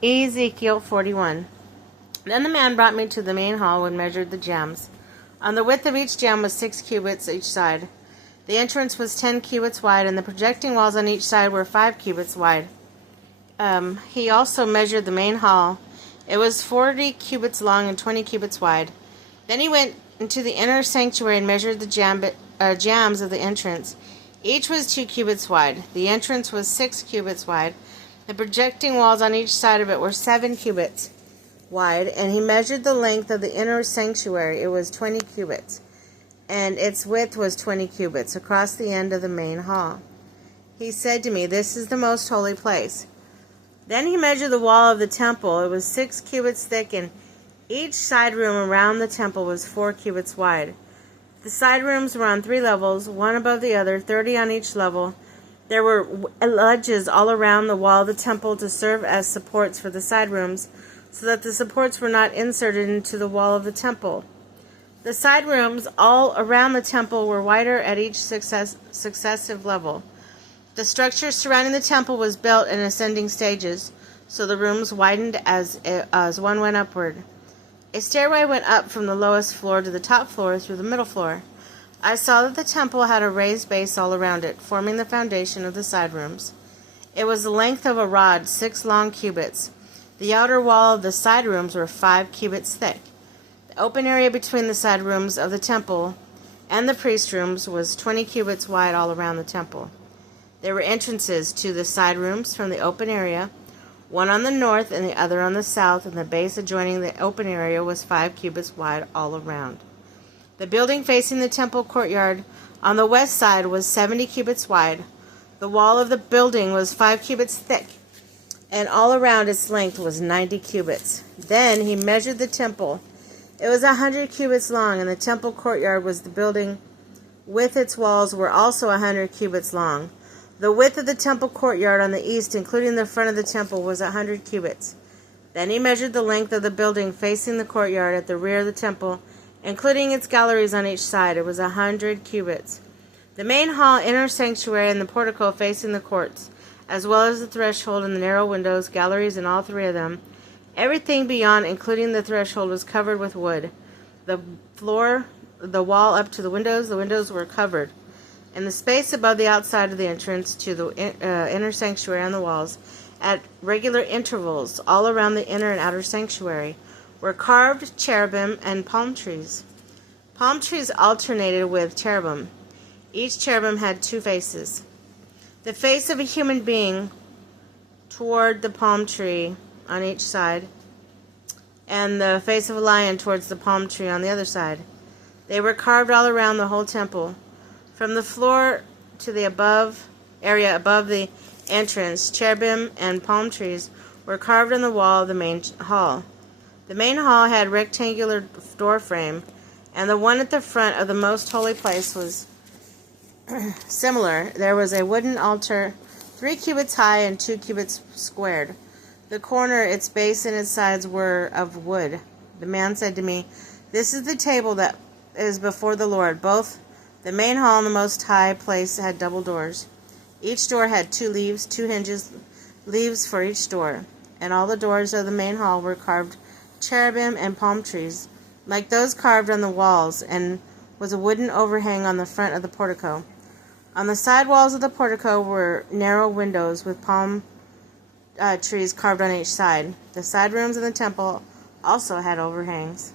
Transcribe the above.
Ezekiel 41. Then the man brought me to the main hall and measured the jambs. On the width of each jamb was 6 cubits each side. The entrance was 10 cubits wide, and the projecting walls on each side were 5 cubits wide. He also measured the main hall. It was 40 cubits long and 20 cubits wide. Then he went into the inner sanctuary and measured the jambs of the entrance. Each was 2 cubits wide. The entrance was 6 cubits wide. The projecting walls on each side of it were 7 cubits wide, and he measured the length of the inner sanctuary. It was 20 cubits, and its width was 20 cubits across the end of the main hall. He said to me, "This is the most holy place." Then he measured the wall of the temple. It was 6 cubits thick, and each side room around the temple was 4 cubits wide. The side rooms were on 3 levels, one above the other, 30 on each level. There were ledges all around the wall of the temple to serve as supports for the side rooms, so that the supports were not inserted into the wall of the temple. The side rooms all around the temple were wider at each successive level. The structure surrounding the temple was built in ascending stages, so the rooms widened as one went upward. A stairway went up from the lowest floor to the top floor through the middle floor. I saw that the temple had a raised base all around it, forming the foundation of the side rooms. It was the length of a rod, 6 long cubits. The outer wall of the side rooms were 5 cubits thick. The open area between the side rooms of the temple and the priest rooms was 20 cubits wide all around the temple. There were entrances to the side rooms from the open area, one on the north and the other on the south, and the base adjoining the open area was 5 cubits wide all around. The building facing the temple courtyard on the west side was 70 cubits wide. The wall of the building was 5 cubits thick, and all around its length was 90 cubits. Then he measured the temple. It was 100 cubits long, and the temple courtyard was the building with its walls were also 100 cubits long. The width of the temple courtyard on the east, including the front of the temple, was 100 cubits. Then he measured the length of the building facing the courtyard at the rear of the temple, including its galleries on each side. It was 100 cubits. The main hall, inner sanctuary, and the portico facing the courts, as well as the threshold and the narrow windows, galleries in all 3 of them. Everything beyond, including the threshold, was covered with wood. The floor, the wall up to the windows were covered. And the space above the outside of the entrance to the inner sanctuary on the walls, at regular intervals all around the inner and outer sanctuary, were carved cherubim and palm trees. Palm trees alternated with cherubim. Each cherubim had 2 faces. The face of a human being toward the palm tree on each side, and the face of a lion towards the palm tree on the other side. They were carved all around the whole temple. From the floor to the area above the entrance, cherubim and palm trees were carved on the wall of the main hall. The main hall had rectangular door frame, and the one at the front of the most holy place was similar. There was a wooden altar, 3 cubits high and 2 cubits squared. The corner, its base, and its sides were of wood. The man said to me, "This is the table that is before the Lord." Both the main hall and the most high place had double doors. Each door had 2 leaves, 2 hinges, leaves for each door. And all the doors of the main hall were carved cherubim and palm trees, like those carved on the walls, and was a wooden overhang on the front of the portico. On the side walls of the portico were narrow windows with palm trees carved on each side. The side rooms of the temple also had overhangs.